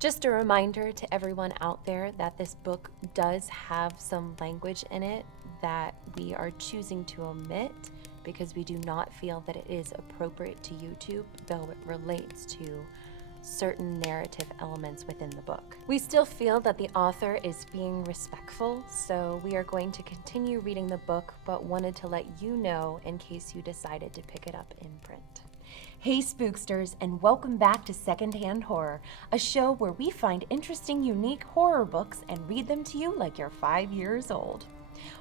Just a reminder to everyone out there that this book does have some language in it that we are choosing to omit because we do not feel that it is appropriate to YouTube, though it relates to certain narrative elements within the book. We still feel that the author is being respectful, so we are going to continue reading the book, but wanted to let you know in case you decided to pick it up in print. Hey spooksters, and welcome back to Secondhand Horror, a show where we find interesting, unique horror books and read them to you like you're 5 years old.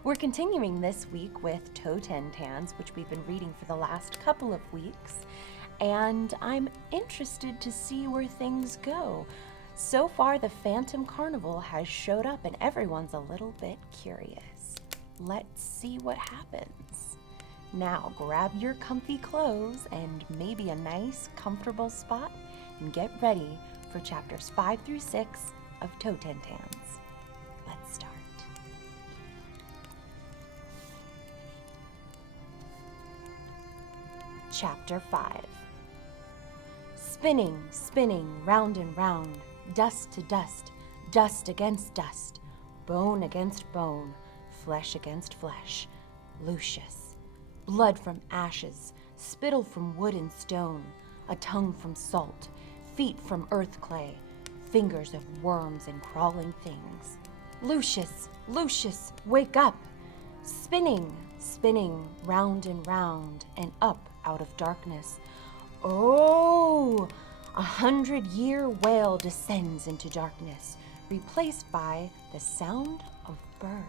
We're continuing this week with Totentanz, which we've been reading for the last couple of weeks, and I'm interested to see where things go. So far, the Phantom Carnival has showed up and everyone's a little bit curious. Let's see what happens. Now grab your comfy clothes and maybe a nice, comfortable spot and get ready for chapters 5 through 6 of Totentanz. Let's start. Chapter 5. Spinning, spinning, round and round, dust to dust, dust against dust, bone against bone, flesh against flesh, Lucius. Blood from ashes, spittle from wood and stone, a tongue from salt, feet from earth clay, fingers of worms and crawling things. Lucius, Lucius, wake up! Spinning, spinning, round and up out of darkness. Oh! 100-year wail descends into darkness, replaced by the sound of birds.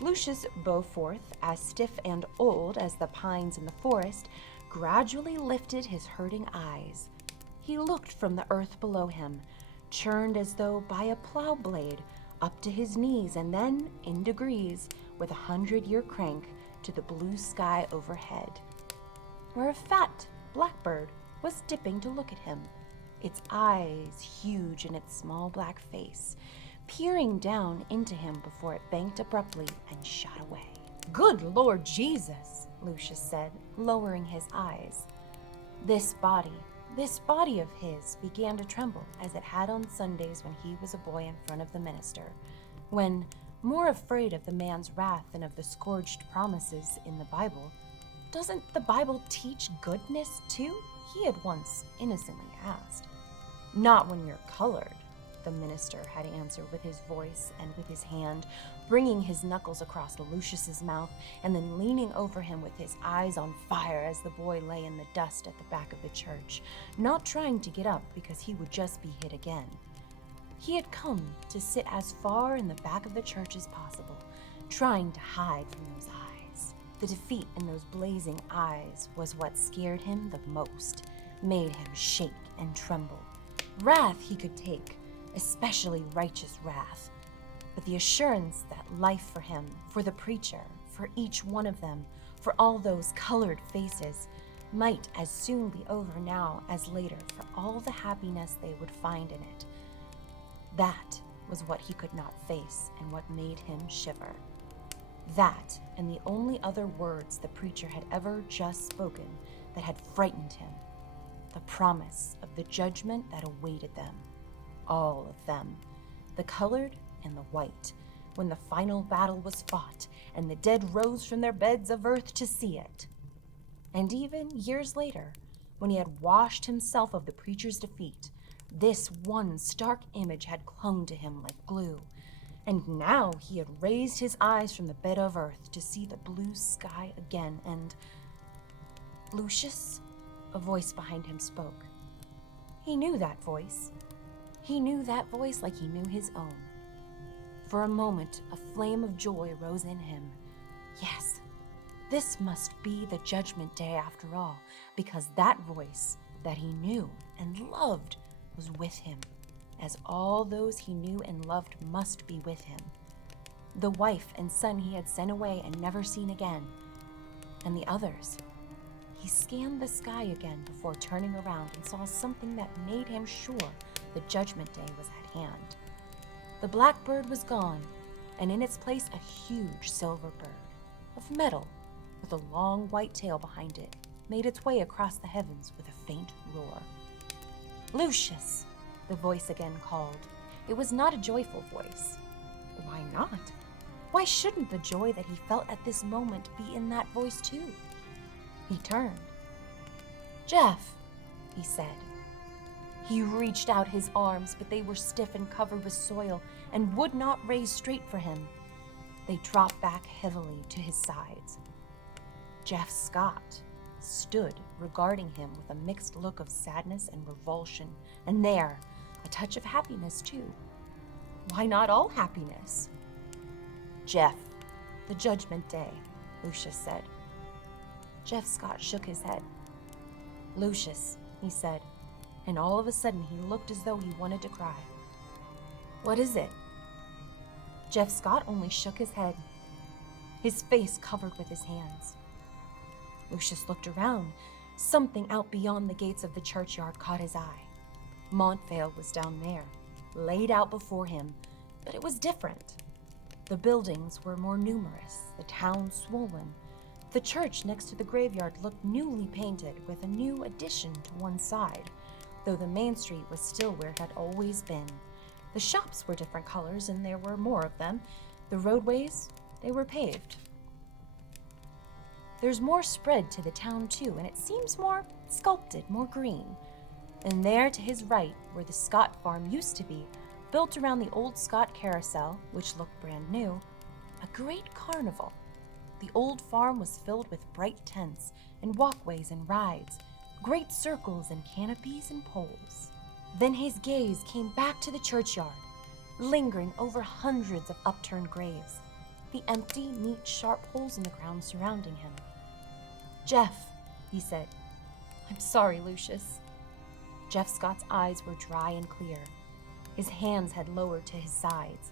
Lucius Beaufort, as stiff and old as the pines in the forest, gradually lifted his hurting eyes. He looked from the earth below him, churned as though by a plow blade, up to his knees, and then, in degrees, with a 100-year crank, to the blue sky overhead, where a fat blackbird was dipping to look at him, its eyes huge in its small black face, peering down into him before it banked abruptly and shot away. "Good Lord Jesus," Lucius said, lowering his eyes. This body of his began to tremble as it had on Sundays when he was a boy in front of the minister, when, more afraid of the man's wrath than of the scourged promises in the Bible. "Doesn't the Bible teach goodness too?" he had once innocently asked. "Not when you're colored," the minister had answered with his voice and with his hand, bringing his knuckles across Lucius's mouth and then leaning over him with his eyes on fire as the boy lay in the dust at the back of the church, not trying to get up because he would just be hit again. He had come to sit as far in the back of the church as possible, trying to hide from those eyes. The defeat in those blazing eyes was what scared him the most, made him shake and tremble. Wrath he could take, especially righteous wrath, but the assurance that life for him, for the preacher, for each one of them, for all those colored faces, might as soon be over now as later for all the happiness they would find in it. That was what he could not face and what made him shiver. That, and the only other words the preacher had ever just spoken that had frightened him. The promise of the judgment that awaited them. All of them. The colored and the white. When the final battle was fought, and the dead rose from their beds of earth to see it. And even years later, when he had washed himself of the preacher's defeat, this one stark image had clung to him like glue. And now he had raised his eyes from the bed of earth to see the blue sky again, and... "Lucius?" a voice behind him spoke. He knew that voice. He knew that voice like he knew his own. For a moment, a flame of joy rose in him. Yes, this must be the judgment day after all, because that voice that he knew and loved was with him, as all those he knew and loved must be with him. The wife and son he had sent away and never seen again, and the others. He scanned the sky again before turning around and saw something that made him sure the judgment day was at hand. The blackbird was gone, and in its place a huge silver bird, of metal, with a long white tail behind it, made its way across the heavens with a faint roar. "Lucius!" the voice again called. It was not a joyful voice. Why not? Why shouldn't the joy that he felt at this moment be in that voice too? He turned. "Jeff," he said. He reached out his arms, but they were stiff and covered with soil and would not raise straight for him. They dropped back heavily to his sides. Jeff Scott stood regarding him with a mixed look of sadness and revulsion, and there, a touch of happiness too. Why not all happiness? "Jeff, the Judgment Day," Lucius said. Jeff Scott shook his head. "Lucius," he said, and all of a sudden he looked as though he wanted to cry. "What is it?" Jeff Scott only shook his head, his face covered with his hands. Lucius looked around. Something out beyond the gates of the churchyard caught his eye. Montvale was down there, laid out before him, but it was different. The buildings were more numerous, the town swollen. The church next to the graveyard looked newly painted with a new addition to one side, though the main street was still where it had always been. The shops were different colors, and there were more of them. The roadways, they were paved. There's more spread to the town too, and it seems more sculpted, more green. And there to his right, where the Scott farm used to be, built around the old Scott carousel, which looked brand new, a great carnival. The old farm was filled with bright tents and walkways and rides, great circles and canopies and poles. Then his gaze came back to the churchyard, lingering over hundreds of upturned graves, the empty, neat, sharp holes in the ground surrounding him. "Jeff," he said. "I'm sorry, Lucius." Jeff Scott's eyes were dry and clear. His hands had lowered to his sides,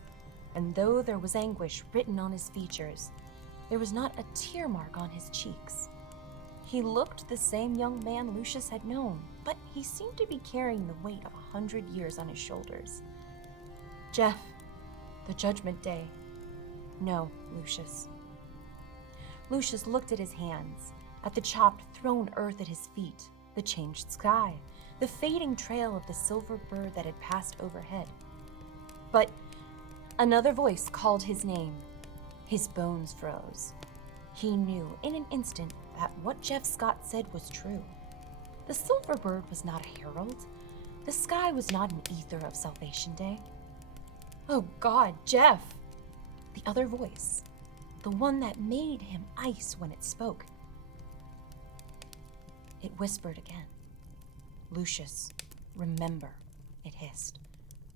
and though there was anguish written on his features, there was not a tear mark on his cheeks. He looked the same young man Lucius had known, but he seemed to be carrying the weight of 100 years on his shoulders. "Jeff, the Judgment Day." "No, Lucius." Lucius looked at his hands, at the chopped, thrown earth at his feet, the changed sky, the fading trail of the silver bird that had passed overhead. But another voice called his name. His bones froze. He knew in an instant that what Jeff Scott said was true. The silver bird was not a herald. The sky was not an ether of Salvation Day. "Oh God, Jeff!" The other voice, the one that made him ice when it spoke. It whispered again. "Lucius, remember," it hissed,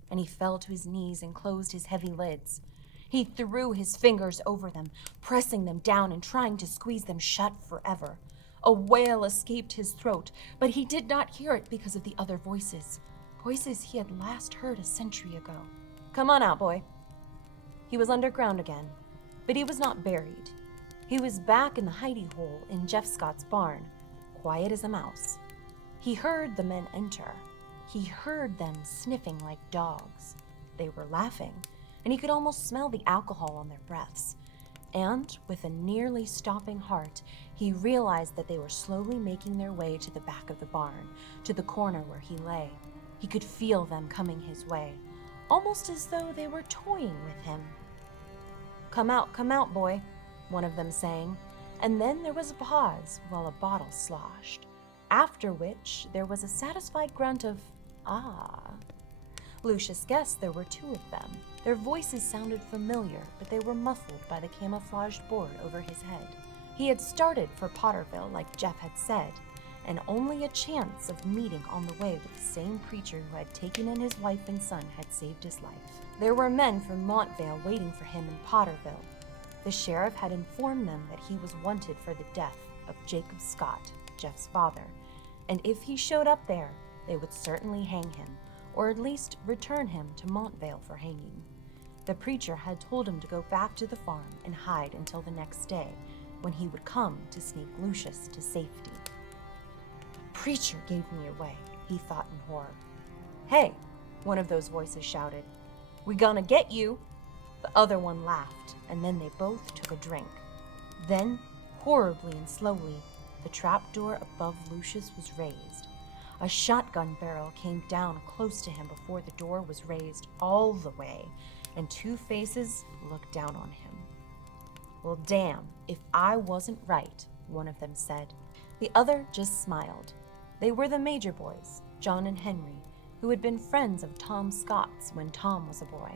and he fell to his knees and closed his heavy lids. He threw his fingers over them, pressing them down and trying to squeeze them shut forever. A wail escaped his throat, but he did not hear it because of the other voices, voices he had last heard a century ago. "Come on out, boy." He was underground again, but he was not buried. He was back in the hidey hole in Jeff Scott's barn, quiet as a mouse. He heard the men enter. He heard them sniffing like dogs. They were laughing, and he could almost smell the alcohol on their breaths. And, with a nearly stopping heart, he realized that they were slowly making their way to the back of the barn, to the corner where he lay. He could feel them coming his way, almost as though they were toying with him. come out, boy," one of them sang, and then there was a pause while a bottle sloshed, after which there was a satisfied grunt of, "Ah." Lucius guessed there were two of them. Their voices sounded familiar, but they were muffled by the camouflaged board over his head. He had started for Potterville, like Jeff had said, and only a chance of meeting on the way with the same preacher who had taken in his wife and son had saved his life. There were men from Montvale waiting for him in Potterville. The sheriff had informed them that he was wanted for the death of Jacob Scott, Jeff's father, and if he showed up there, they would certainly hang him, or at least return him to Montvale for hanging. The preacher had told him to go back to the farm and hide until the next day, when he would come to sneak Lucius to safety. "The preacher gave me away," he thought in horror. "Hey," one of those voices shouted, "we gonna get you." The other one laughed, and then they both took a drink. Then, horribly and slowly, the trap door above Lucius was raised. A shotgun barrel came down close to him before the door was raised all the way, and two faces looked down on him. "Well, damn, if I wasn't right," one of them said. The other just smiled. They were the Major boys, John and Henry, who had been friends of Tom Scott's when Tom was a boy.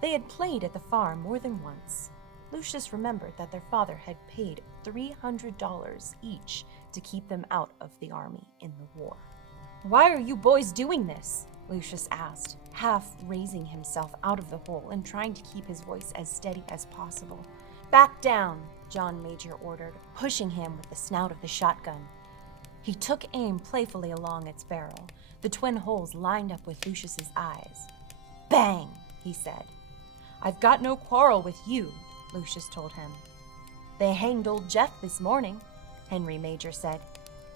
They had played at the farm more than once. Lucius remembered that their father had paid $300 each to keep them out of the army in the war. "Why are you boys doing this?" Lucius asked, half raising himself out of the hole and trying to keep his voice as steady as possible. "Back down," John Major ordered, pushing him with the snout of the shotgun. He took aim playfully along its barrel, the twin holes lined up with Lucius's eyes. "Bang," he said. "I've got no quarrel with you," Lucius told him. "They hanged old Jeff this morning," Henry Major said.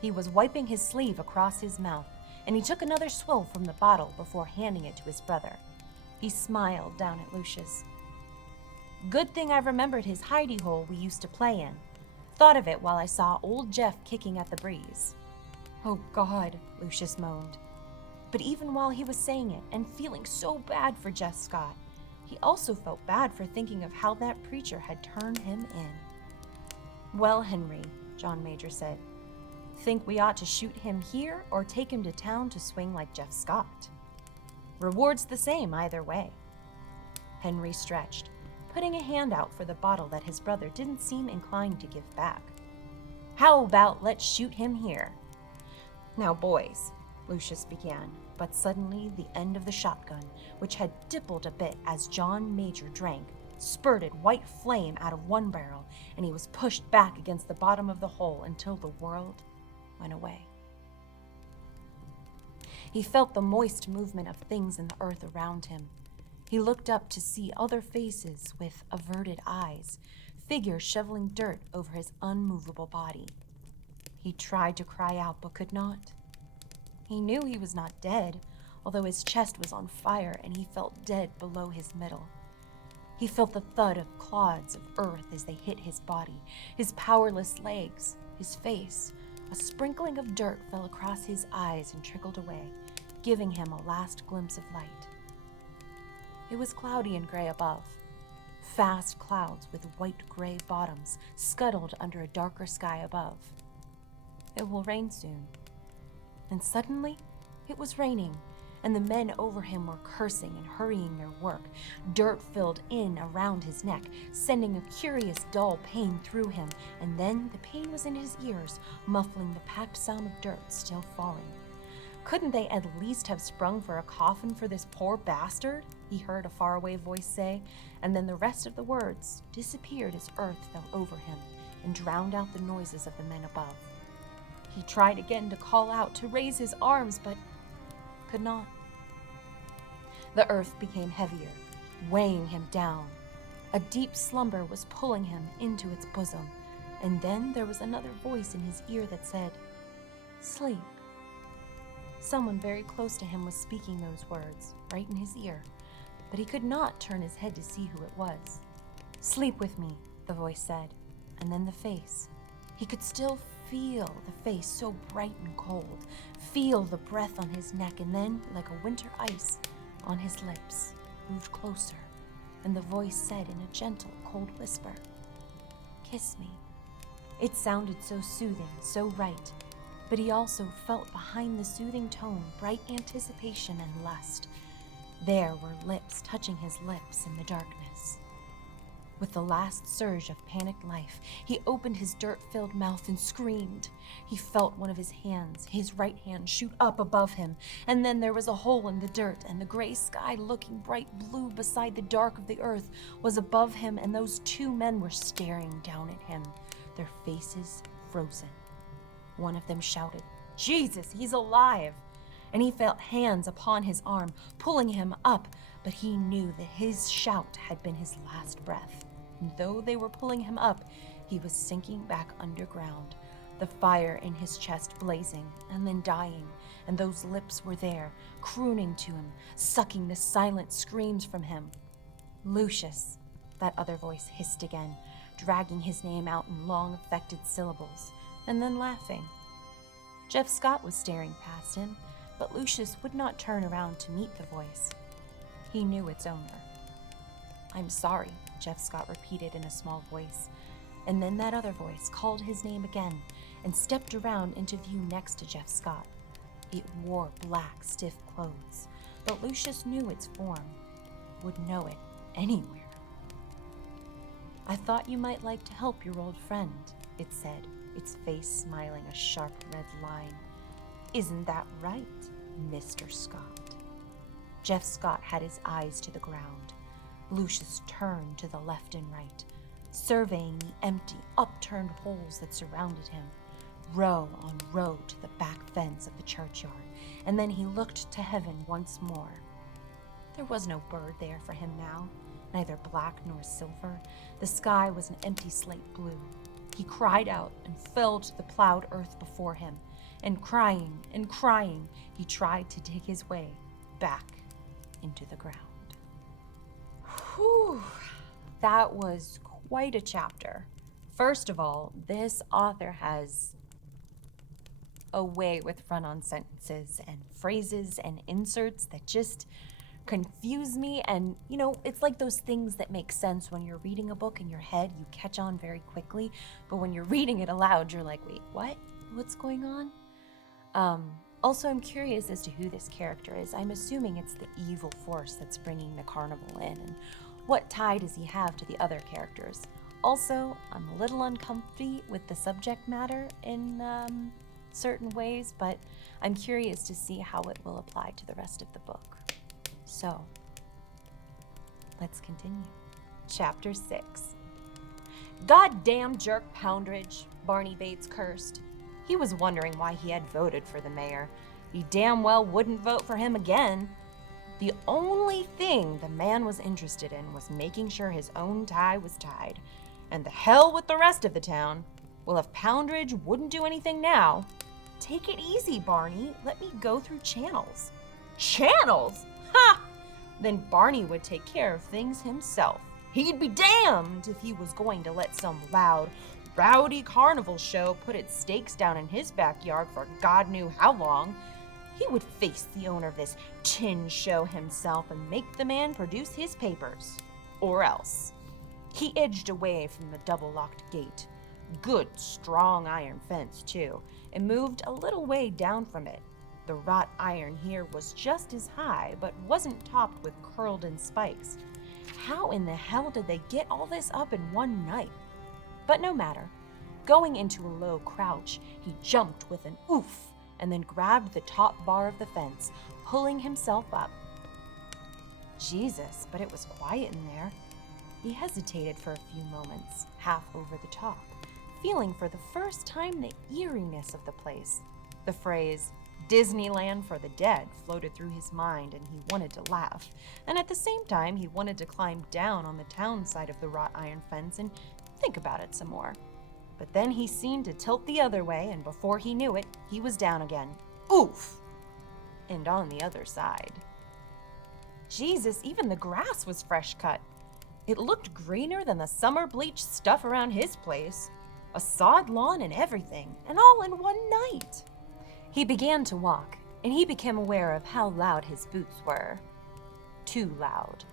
He was wiping his sleeve across his mouth, and he took another swill from the bottle before handing it to his brother. He smiled down at Lucius. "Good thing I remembered his hidey hole we used to play in. Thought of it while I saw old Jeff kicking at the breeze." "Oh, God," Lucius moaned. But even while he was saying it and feeling so bad for Jeff Scott, he also felt bad for thinking of how that preacher had turned him in. "Well, Henry," John Major said, "think we ought to shoot him here or take him to town to swing like Jeff Scott? Reward's the same either way." Henry stretched, putting a hand out for the bottle that his brother didn't seem inclined to give back. "How about let's shoot him here?" "Now, boys," Lucius began, but suddenly the end of the shotgun, which had dimpled a bit as John Major drank, spurted white flame out of one barrel, and he was pushed back against the bottom of the hole until the world went away. He felt the moist movement of things in the earth around him. He looked up to see other faces with averted eyes, figures shoveling dirt over his unmovable body. He tried to cry out but could not. He knew he was not dead, although his chest was on fire and he felt dead below his middle. He felt the thud of clods of earth as they hit his body, his powerless legs, his face. A sprinkling of dirt fell across his eyes and trickled away, giving him a last glimpse of light. It was cloudy and gray above. Fast clouds with white-gray bottoms scuttled under a darker sky above. It will rain soon. And suddenly, it was raining, and the men over him were cursing and hurrying their work. Dirt filled in around his neck, sending a curious dull pain through him, and then the pain was in his ears, muffling the packed sound of dirt still falling. "Couldn't they at least have sprung for a coffin for this poor bastard?" he heard a faraway voice say, and then the rest of the words disappeared as earth fell over him and drowned out the noises of the men above. He tried again to call out, to raise his arms, but could not. The earth became heavier, weighing him down. A deep slumber was pulling him into its bosom, and then there was another voice in his ear that said, "Sleep." Someone very close to him was speaking those words, right in his ear, but he could not turn his head to see who it was. "Sleep with me," the voice said, and then the face. He could still feel the face so bright and cold, feel the breath on his neck, and then, like a winter ice on his lips, moved closer, and the voice said in a gentle, cold whisper, "Kiss me." It sounded so soothing, so right, but he also felt behind the soothing tone bright anticipation and lust. There were lips touching his lips in the darkness. With the last surge of panicked life, he opened his dirt-filled mouth and screamed. He felt one of his hands, his right hand, shoot up above him, and then there was a hole in the dirt, and the gray sky, looking bright blue beside the dark of the earth, was above him, and those two men were staring down at him, their faces frozen. One of them shouted, "Jesus, he's alive!" And he felt hands upon his arm, pulling him up, but he knew that his shout had been his last breath. And though they were pulling him up, he was sinking back underground, the fire in his chest blazing and then dying, and those lips were there, crooning to him, sucking the silent screams from him. "Lucius," that other voice hissed again, dragging his name out in long, affected syllables, and then laughing. Jeff Scott was staring past him, but Lucius would not turn around to meet the voice. He knew its owner. "I'm sorry," Jeff Scott repeated in a small voice, and then that other voice called his name again and stepped around into view next to Jeff Scott. It wore black, stiff clothes, but Lucius knew its form, would know it anywhere. "I thought you might like to help your old friend," it said, its face smiling a sharp red line. "Isn't that right, Mr. Scott?" Jeff Scott had his eyes to the ground. Lucius turned to the left and right, surveying the empty, upturned holes that surrounded him, row on row to the back fence of the churchyard, and then he looked to heaven once more. There was no bird there for him now, neither black nor silver. The sky was an empty slate blue. He cried out and fell to the plowed earth before him, and crying, he tried to dig his way back into the ground. Whew, that was quite a chapter. First of all, this author has a way with run-on sentences and phrases and inserts that just confuse me. And, it's like those things that make sense when you're reading a book in your head, you catch on very quickly, but when you're reading it aloud, you're like, wait, what? What's going on? Also, I'm curious as to who this character is. I'm assuming it's the evil force that's bringing the carnival in, and what tie does he have to the other characters? Also, I'm a little uncomfy with the subject matter in certain ways, but I'm curious to see how it will apply to the rest of the book. So, let's continue. Chapter 6. "Goddamn jerk Poundridge," Barney Bates cursed. He was wondering why he had voted for the mayor. He damn well wouldn't vote for him again. The only thing the man was interested in was making sure his own tie was tied. And the hell with the rest of the town. Well, if Poundridge wouldn't do anything now, take it easy, Barney. Let me go through channels. Channels? Ha! Then Barney would take care of things himself. He'd be damned if he was going to let some loud, rowdy carnival show put its stakes down in his backyard for God knew how long. He would face the owner of this tin show himself and make the man produce his papers. Or else. He edged away from the double-locked gate. Good, strong iron fence, too, and moved a little way down from it. The wrought iron here was just as high, but wasn't topped with curled-in spikes. How in the hell did they get all this up in one night? But no matter. Going into a low crouch, he jumped with an oof and then grabbed the top bar of the fence, pulling himself up. Jesus, but it was quiet in there. He hesitated for a few moments, half over the top, feeling for the first time the eeriness of the place. The phrase, "Disneyland for the dead," floated through his mind, and he wanted to laugh. And at the same time, he wanted to climb down on the town side of the wrought iron fence and think about it some more. But then he seemed to tilt the other way, and before he knew it, he was down again. Oof! And on the other side. Jesus, even the grass was fresh cut. It looked greener than the summer bleach stuff around his place. A sod lawn and everything, and all in one night. He began to walk, and he became aware of how loud his boots were. Too loud.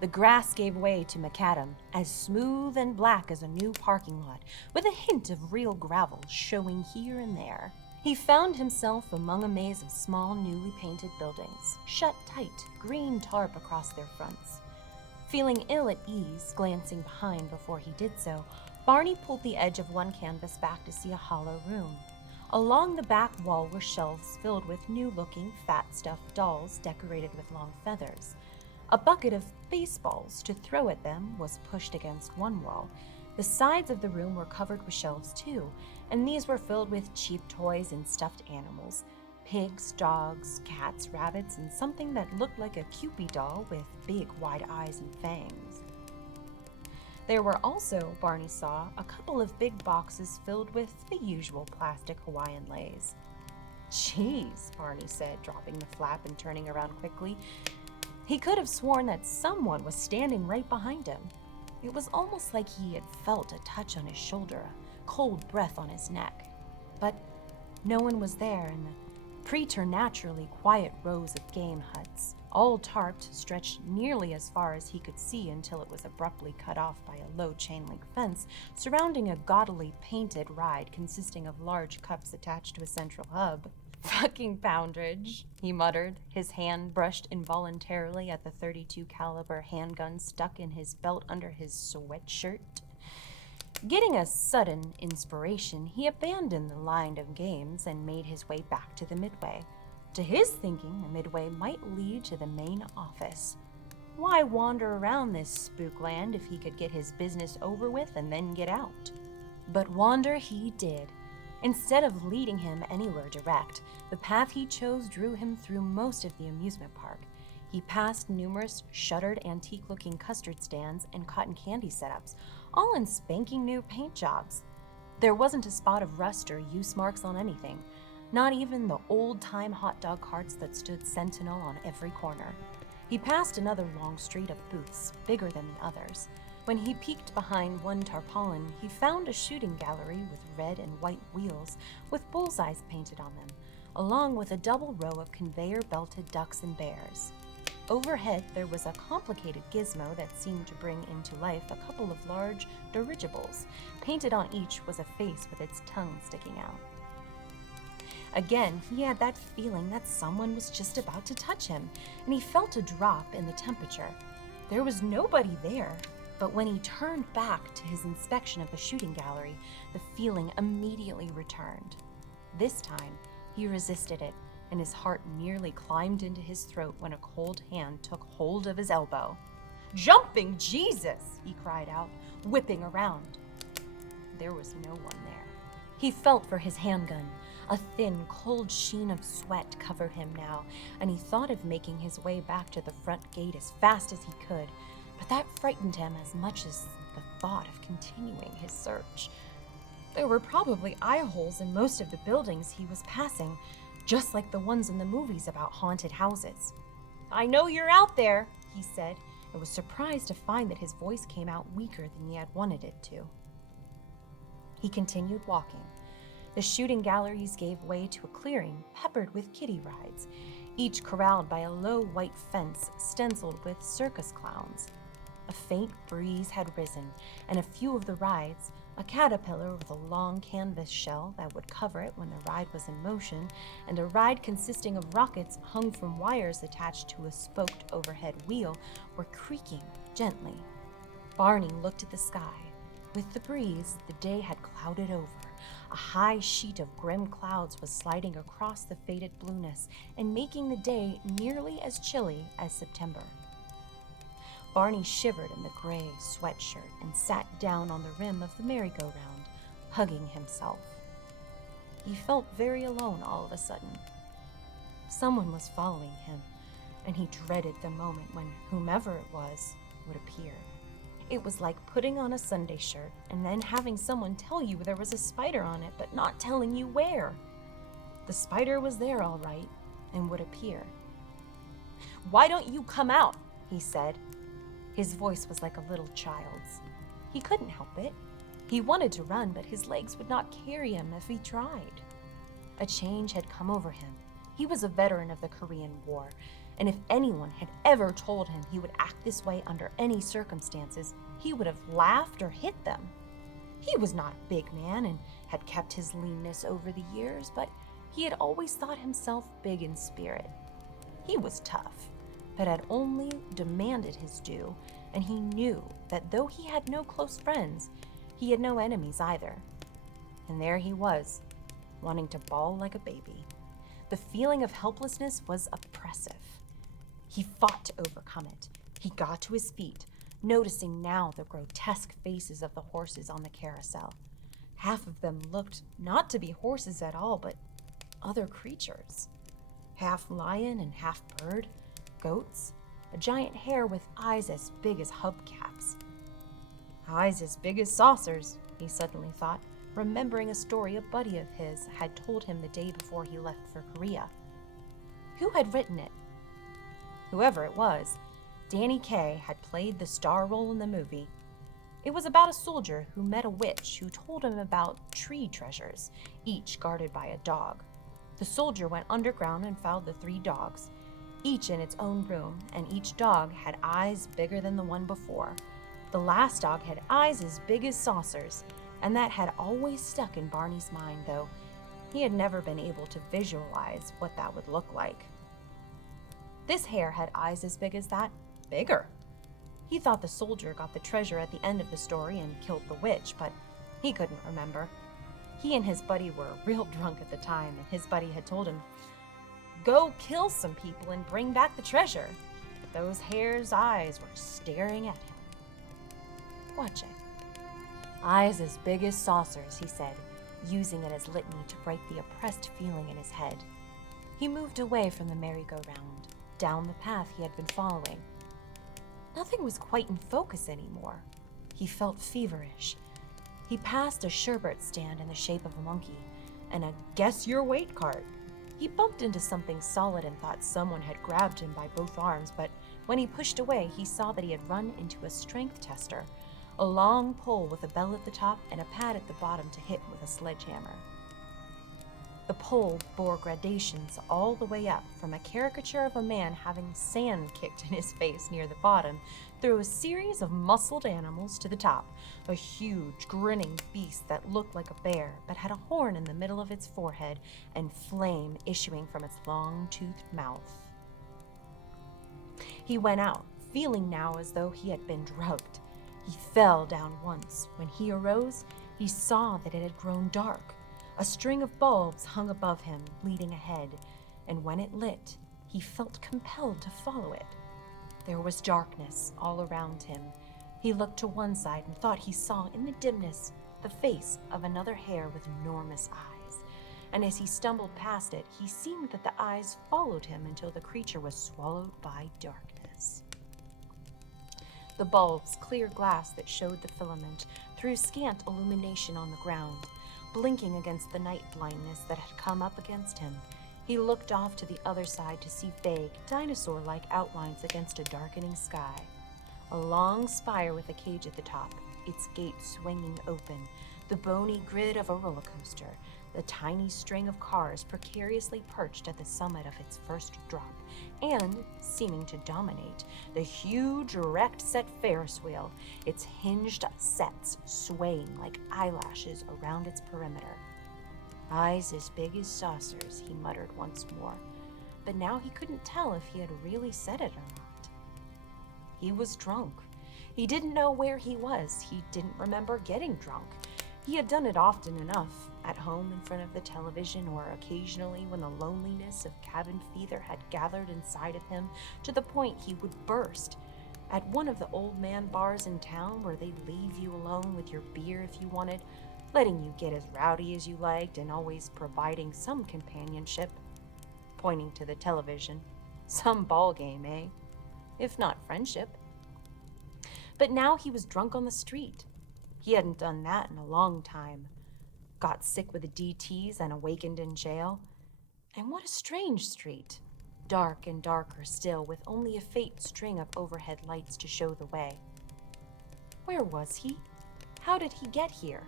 The grass gave way to macadam, as smooth and black as a new parking lot, with a hint of real gravel showing here and there. He found himself among a maze of small, newly painted buildings, shut tight, green tarp across their fronts. Feeling ill at ease, glancing behind before he did so, Barney pulled the edge of one canvas back to see a hollow room. Along the back wall were shelves filled with new-looking, fat-stuffed dolls decorated with long feathers. A bucket of baseballs to throw at them was pushed against one wall. The sides of the room were covered with shelves too, and these were filled with cheap toys and stuffed animals. Pigs, dogs, cats, rabbits, and something that looked like a Cupid doll with big wide eyes and fangs. There were also, Barney saw, a couple of big boxes filled with the usual plastic Hawaiian leis. "Geez," Barney said, dropping the flap and turning around quickly. He could have sworn that someone was standing right behind him. It was almost like he had felt a touch on his shoulder, a cold breath on his neck. But No one was there in the preternaturally quiet rows of game huts, all tarped, stretched nearly as far as he could see until it was abruptly cut off by a low chain-link fence surrounding a gaudily painted ride consisting of large cups attached to a central hub. "Fucking poundage," he muttered, his hand brushed involuntarily at the .32 caliber handgun stuck in his belt under his sweatshirt. Getting a sudden inspiration, he abandoned the line of games and made his way back to the Midway. To his thinking, the Midway might lead to the main office. Why wander around this spookland if he could get his business over with and then get out? But wander he did. Instead of leading him anywhere direct, the path he chose drew him through most of the amusement park. He passed numerous shuttered antique-looking custard stands and cotton candy setups, all in spanking new paint jobs. There wasn't a spot of rust or use marks on anything, not even the old-time hot dog carts that stood sentinel on every corner. He passed another long street of booths, bigger than the others. When he peeked behind one tarpaulin, he found a shooting gallery with red and white wheels with bullseyes painted on them, along with a double row of conveyor-belted ducks and bears. Overhead, there was a complicated gizmo that seemed to bring into life a couple of large dirigibles. Painted on each was a face with its tongue sticking out. Again, he had that feeling that someone was just about to touch him, and he felt a drop in the temperature. There was nobody there, but when he turned back to his inspection of the shooting gallery, the feeling immediately returned. This time, he resisted it, and his heart nearly climbed into his throat when a cold hand took hold of his elbow. "Jumping Jesus!" he cried out, whipping around. There was no one there. He felt for his handgun. A thin, cold sheen of sweat covered him now, and he thought of making his way back to the front gate as fast as he could, but that frightened him as much as the thought of continuing his search. There were probably eye holes in most of the buildings he was passing, just like the ones in the movies about haunted houses. "I know you're out there," he said, and was surprised to find that his voice came out weaker than he had wanted it to. He continued walking. The shooting galleries gave way to a clearing peppered with kiddie rides, each corralled by a low white fence stenciled with circus clowns. A faint breeze had risen, and a few of the rides, a caterpillar with a long canvas shell that would cover it when the ride was in motion, and a ride consisting of rockets hung from wires attached to a spoked overhead wheel, were creaking gently. Barney looked at the sky. With the breeze, the day had clouded over. A high sheet of grim clouds was sliding across the faded blueness and making the day nearly as chilly as September. Barney shivered in the gray sweatshirt and sat down on the rim of the merry-go-round, hugging himself. He felt very alone all of a sudden. Someone was following him, and he dreaded the moment when whomever it was would appear. It was like putting on a Sunday shirt and then having someone tell you there was a spider on it, but not telling you where. The spider was there all right, and would appear. "Why don't you come out?" he said. His voice was like a little child's. He couldn't help it. He wanted to run, but his legs would not carry him if he tried. A change had come over him. He was a veteran of the Korean War, and if anyone had ever told him he would act this way under any circumstances, he would have laughed or hit them. He was not a big man and had kept his leanness over the years, but he had always thought himself big in spirit. He was tough, but had only demanded his due, and he knew that though he had no close friends, he had no enemies either. And there he was, wanting to bawl like a baby. The feeling of helplessness was oppressive. He fought to overcome it. He got to his feet, noticing now the grotesque faces of the horses on the carousel. Half of them looked not to be horses at all, but other creatures. Half lion and half bird, goats, a giant hare with eyes as big as hubcaps. Eyes as big as saucers, he suddenly thought, remembering a story a buddy of his had told him the day before he left for Korea. Who had written it? Whoever it was, Danny Kaye had played the star role in the movie. It was about a soldier who met a witch who told him about tree treasures, each guarded by a dog. The soldier went underground and found the 3 dogs, each in its own room, and each dog had eyes bigger than the one before. The last dog had eyes as big as saucers, and that had always stuck in Barney's mind, though he had never been able to visualize what that would look like. This hare had eyes as big as that, bigger. He thought the soldier got the treasure at the end of the story and killed the witch, but he couldn't remember. He and his buddy were real drunk at the time, and his buddy had told him, "Go kill some people and bring back the treasure." Those hare's eyes were staring at him. Watching. "Eyes as big as saucers," he said, using it as litany to break the oppressed feeling in his head. He moved away from the merry-go-round, down the path he had been following. Nothing was quite in focus anymore. He felt feverish. He passed a sherbet stand in the shape of a monkey and a guess-your-weight cart. He bumped into something solid and thought someone had grabbed him by both arms, but when he pushed away, he saw that he had run into a strength tester, a long pole with a bell at the top and a pad at the bottom to hit with a sledgehammer. The pole bore gradations all the way up, from a caricature of a man having sand kicked in his face near the bottom, through a series of muscled animals to the top, a huge, grinning beast that looked like a bear, but had a horn in the middle of its forehead and flame issuing from its long-toothed mouth. He went out, feeling now as though he had been drugged. He fell down once. When he arose, he saw that it had grown dark. A string of bulbs hung above him, leading ahead, and when it lit, he felt compelled to follow it. There was darkness all around him. He looked to one side and thought he saw in the dimness the face of another hare with enormous eyes, and as he stumbled past it, he seemed that the eyes followed him until the creature was swallowed by darkness. The bulbs, clear glass that showed the filament, threw scant illumination on the ground, blinking against the night blindness that had come up against him. He looked off to the other side to see vague, dinosaur-like outlines against a darkening sky. A long spire with a cage at the top, its gate swinging open, the bony grid of a roller coaster, the tiny string of cars precariously perched at the summit of its first drop, and, seeming to dominate, the huge erect-set Ferris wheel, its hinged sets swaying like eyelashes around its perimeter. "Eyes as big as saucers," he muttered once more, but now he couldn't tell if he had really said it or not. He was drunk. He didn't know where he was. He didn't remember getting drunk. He had done it often enough, at home in front of the television, or occasionally when the loneliness of cabin fever had gathered inside of him to the point he would burst. At one of the old man bars in town where they'd leave you alone with your beer if you wanted, letting you get as rowdy as you liked and always providing some companionship. Pointing to the television. Some ball game, eh? If not friendship. But now he was drunk on the street. He hadn't done that in a long time. Got sick with the DTs and awakened in jail. And what a strange street. Dark and darker still, with only a faint string of overhead lights to show the way. Where was he? How did he get here?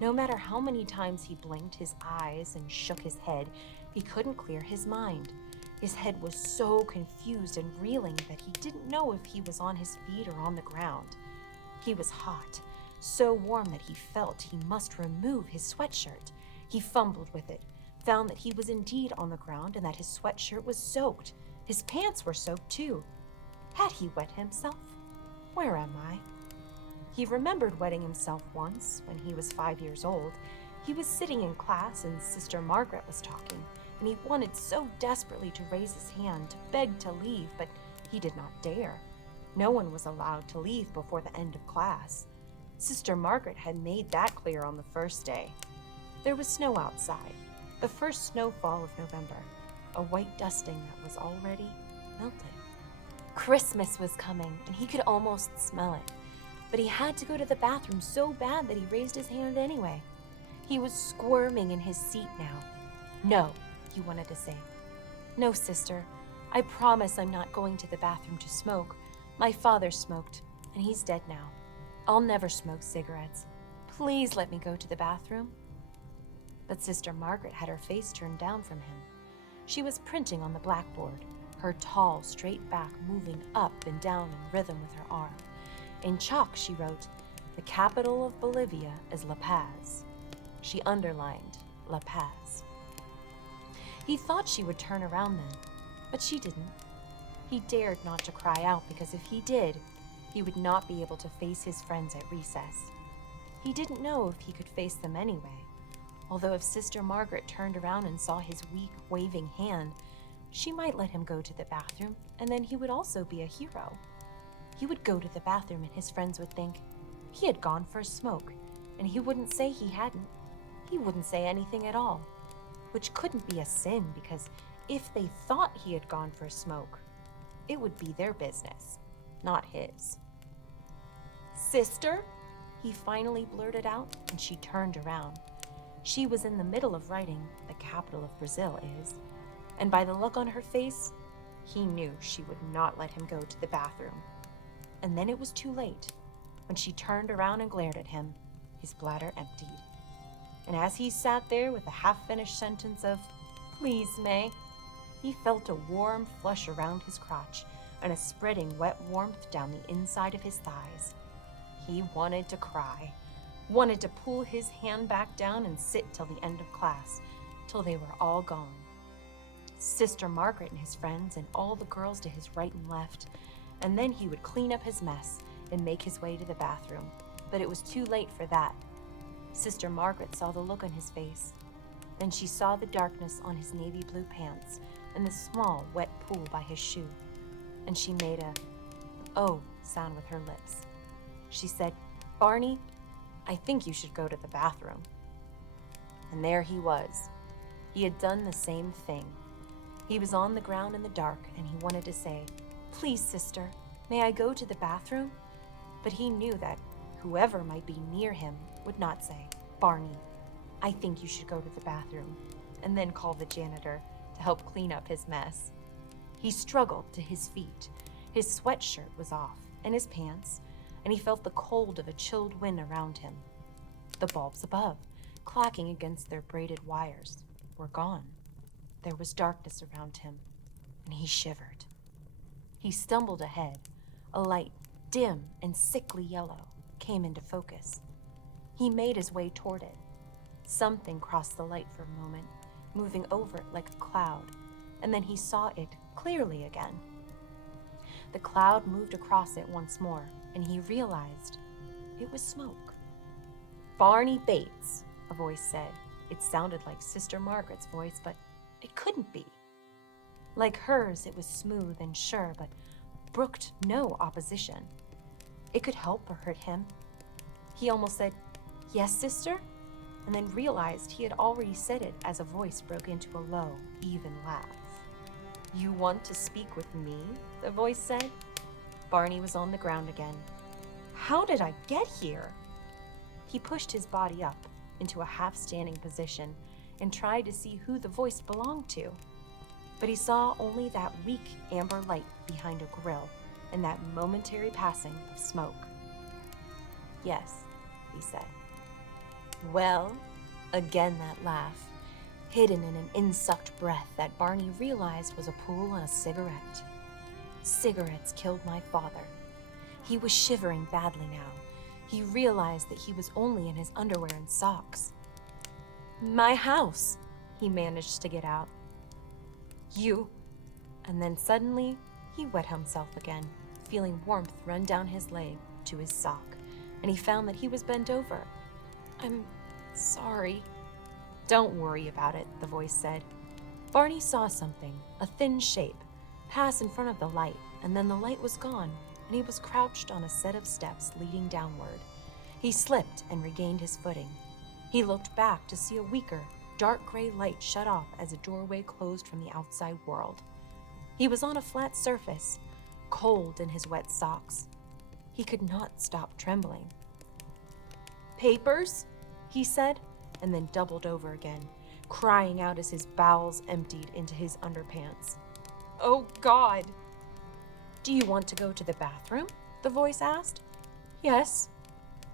No matter how many times he blinked his eyes and shook his head, he couldn't clear his mind. His head was so confused and reeling that he didn't know if he was on his feet or on the ground. He was hot, so warm that he felt he must remove his sweatshirt. He fumbled with it, found that he was indeed on the ground and that his sweatshirt was soaked. His pants were soaked too. Had he wet himself? Where am I? He remembered wetting himself once when he was 5 years old. He was sitting in class and Sister Margaret was talking, and he wanted so desperately to raise his hand to beg to leave, but he did not dare. No one was allowed to leave before the end of class. Sister Margaret had made that clear on the first day. There was snow outside, the first snowfall of November, a white dusting that was already melting. Christmas was coming, and he could almost smell it, but he had to go to the bathroom so bad that he raised his hand anyway. He was squirming in his seat now. "No," he wanted to say. "No, sister, I promise I'm not going to the bathroom to smoke. My father smoked, and he's dead now." I'll never smoke cigarettes. Please let me go to the bathroom." But Sister Margaret had her face turned down from him. She was printing on the blackboard, her tall, straight back moving up and down in rhythm with her arm. In chalk, she wrote, "The capital of Bolivia is La Paz." She underlined La Paz. He thought she would turn around then, but she didn't. He dared not to cry out because if he did, he would not be able to face his friends at recess. He didn't know if he could face them anyway, although if Sister Margaret turned around and saw his weak, waving hand, she might let him go to the bathroom, and then he would also be a hero. He would go to the bathroom and his friends would think he had gone for a smoke, and he wouldn't say he hadn't. He wouldn't say anything at all, which couldn't be a sin because if they thought he had gone for a smoke, it would be their business, not his. "Sister?" he finally blurted out, and she turned around. She was in the middle of writing, "The capital of Brazil is," and by the look on her face, he knew she would not let him go to the bathroom. And then it was too late. When she turned around and glared at him, his bladder emptied. And as he sat there with the half-finished sentence of, "Please, May," he felt a warm flush around his crotch and a spreading wet warmth down the inside of his thighs. He wanted to cry, wanted to pull his hand back down and sit till the end of class, till they were all gone. Sister Margaret and his friends and all the girls to his right and left, and then he would clean up his mess and make his way to the bathroom. But it was too late for that. Sister Margaret saw the look on his face. Then she saw the darkness on his navy blue pants and the small, wet pool by his shoe. And she made a "oh" sound with her lips. She said, "Barney, I think you should go to the bathroom." And there he was. He had done the same thing. He was on the ground in the dark, and he wanted to say, "Please, sister, may I go to the bathroom?" But he knew that whoever might be near him would not say, "Barney, I think you should go to the bathroom," and then call the janitor to help clean up his mess. He struggled to his feet. His sweatshirt was off, and his pants, and he felt the cold of a chilled wind around him. The bulbs above, clacking against their braided wires, were gone. There was darkness around him, and he shivered. He stumbled ahead. A light, dim and sickly yellow, came into focus. He made his way toward it. Something crossed the light for a moment, moving over it like a cloud, and then he saw it clearly again. The cloud moved across it once more, and he realized it was smoke. "Barney Bates," a voice said. It sounded like Sister Margaret's voice, but it couldn't be. Like hers, it was smooth and sure, but brooked no opposition. It could help or hurt him. He almost said, "Yes, sister?" and then realized he had already said it as a voice broke into a low, even laugh. "You want to speak with me?" the voice said. Barney was on the ground again. "How did I get here?" He pushed his body up into a half-standing position and tried to see who the voice belonged to. But he saw only that weak amber light behind a grill and that momentary passing of smoke. "Yes," he said. "Well," again that laugh, hidden in an in-sucked breath that Barney realized was a pull on a cigarette. Cigarettes killed my father. He was shivering badly now. He realized that he was only in his underwear and socks. "My house," he managed to get out. "You," and then suddenly he wet himself again, feeling warmth run down his leg to his sock, and he found that he was bent over. "I'm sorry." "Don't worry about it," the voice said. Barney saw something, a thin shape, pass in front of the light, and then the light was gone, and he was crouched on a set of steps leading downward. He slipped and regained his footing. He looked back to see a weaker, dark gray light shut off as a doorway closed from the outside world. He was on a flat surface, cold in his wet socks. He could not stop trembling. "Papers?" he said, and then doubled over again, crying out as his bowels emptied into his underpants. "Oh, God!" "Do you want to go to the bathroom?" the voice asked. "Yes,"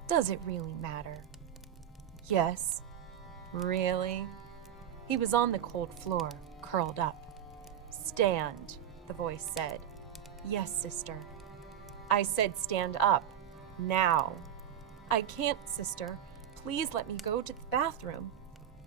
Does it really matter? Yes. Really? He was on the cold floor, curled up. Stand, the voice said. Yes, sister. I said stand up. Now. I can't, sister. Please let me go to the bathroom.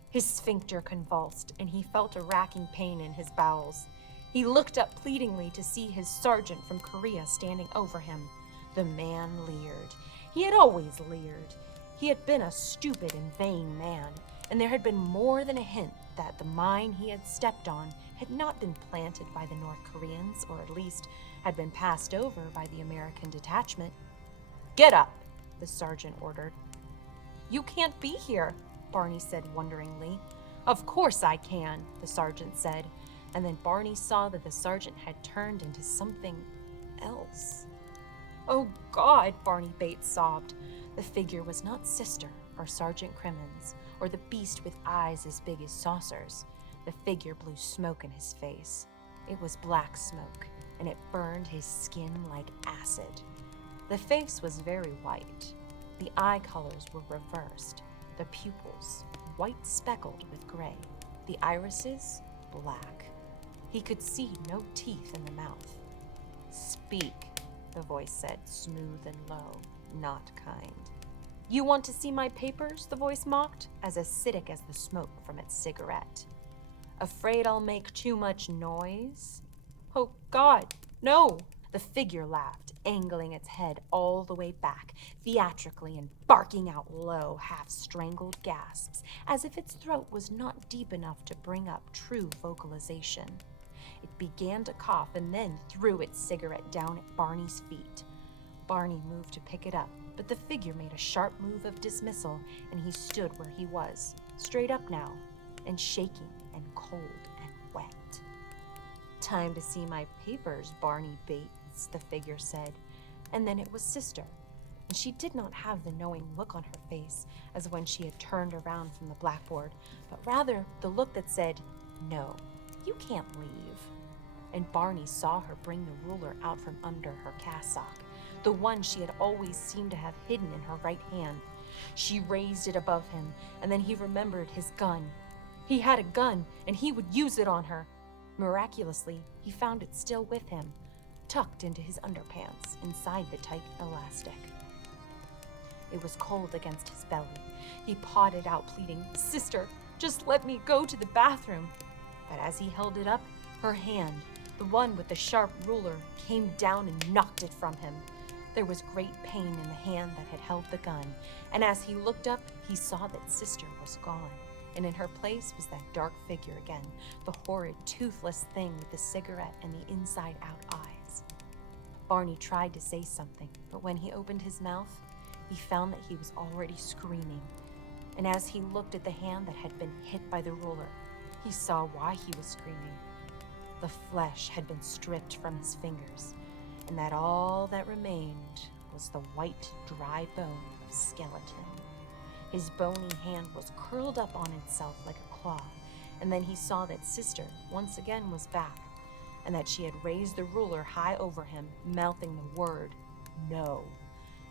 His sphincter convulsed, and he felt a racking pain in his bowels. He looked up pleadingly to see his sergeant from Korea standing over him. The man leered. He had always leered. He had been a stupid and vain man, and there had been more than a hint that the mine he had stepped on had not been planted by the North Koreans, or at least had been passed over by the American detachment. Get up, the sergeant ordered. You can't be here, Barney said wonderingly. Of course I can, the sergeant said, and then Barney saw that the sergeant had turned into something else. Oh God, Barney Bates sobbed. The figure was not Sister or Sergeant Crimmins or the beast with eyes as big as saucers. The figure blew smoke in his face. It was black smoke, and it burned his skin like acid. The face was very white. The eye colors were reversed. The pupils, white speckled with gray. The irises, black. He could see no teeth in the mouth. Speak, the voice said, smooth and low, not kind. You want to see my papers? The voice mocked, as acidic as the smoke from its cigarette. Afraid I'll make too much noise? Oh, God, no! The figure laughed, angling its head all the way back, theatrically and barking out low, half-strangled gasps, as if its throat was not deep enough to bring up true vocalization. It began to cough and then threw its cigarette down at Barney's feet. Barney moved to pick it up, but the figure made a sharp move of dismissal, and he stood where he was, straight up now, and shaking and cold and wet. Time to see my papers, Barney Bates, the figure said, and then it was Sister, and she did not have the knowing look on her face as when she had turned around from the blackboard, but rather the look that said, no, you can't leave. And Barney saw her bring the ruler out from under her cassock, the one she had always seemed to have hidden in her right hand. She raised it above him, and then he remembered his gun. He had a gun, and he would use it on her. Miraculously, he found it still with him, tucked into his underpants, inside the tight elastic. It was cold against his belly. He pawed it out, pleading, Sister, just let me go to the bathroom. But as he held it up, her hand, the one with the sharp ruler, came down and knocked it from him. There was great pain in the hand that had held the gun, and as he looked up, he saw that Sister was gone, and in her place was that dark figure again, the horrid, toothless thing with the cigarette and the inside-out eyes. Barney tried to say something, but when he opened his mouth, he found that he was already screaming, and as he looked at the hand that had been hit by the ruler, he saw why he was screaming. The flesh had been stripped from his fingers, and that all that remained was the white, dry bone of skeleton. His bony hand was curled up on itself like a claw, and then he saw that Sister once again was back, and that she had raised the ruler high over him, mouthing the word, no.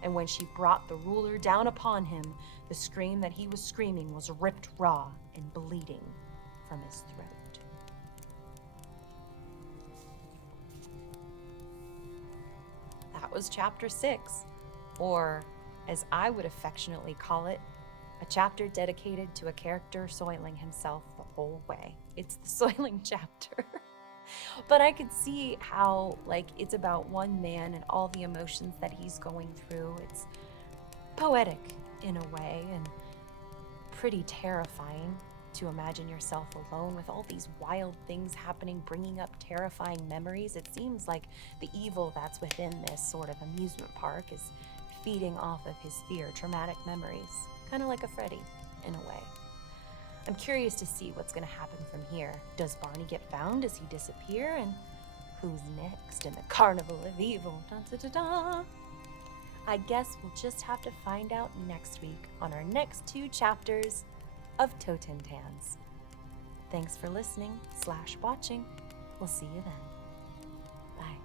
And when she brought the ruler down upon him, the scream that he was screaming was ripped raw and bleeding from his throat. That was chapter 6, or as I would affectionately call it, a chapter dedicated to a character soiling himself the whole way. It's the soiling chapter. But I could see how, it's about one man and all the emotions that he's going through. It's poetic in a way and pretty terrifying to imagine yourself alone with all these wild things happening, bringing up terrifying memories. It seems like the evil that's within this sort of amusement park is feeding off of his fear, traumatic memories, kind of like a Freddy in a way. I'm curious to see what's going to happen from here. Does Barney get found? Does he disappear? And who's next in the Carnival of Evil? Dun, dun, dun, dun. I guess we'll just have to find out next week on our next 2 chapters of Totentanz. Thanks for listening/watching. We'll see you then. Bye.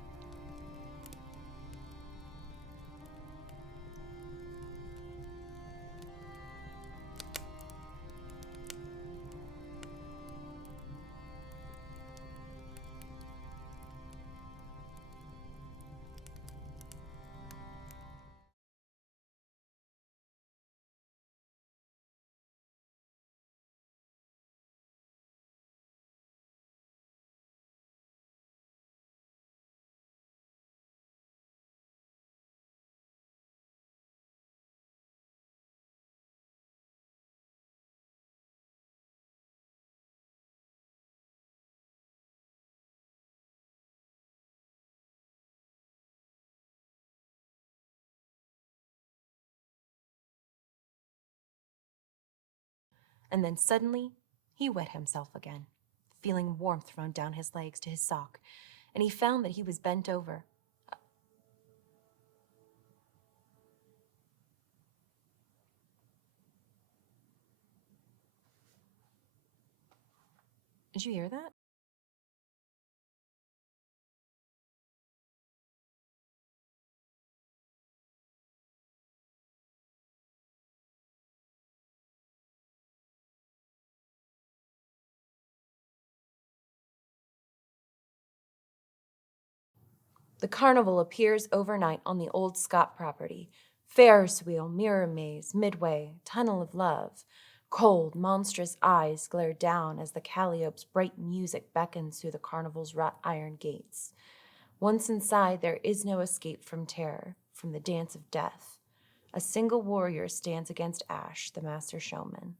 and then suddenly he wet himself again, feeling warmth run down his legs to his sock, and he found that he was bent over. Did you hear that? The carnival appears overnight on the old Scott property. Ferris wheel, mirror maze, midway, tunnel of love. Cold, monstrous eyes glare down as the Calliope's bright music beckons through the carnival's wrought iron gates. Once inside, there is no escape from terror, from the dance of death. A single warrior stands against Ash, the master showman.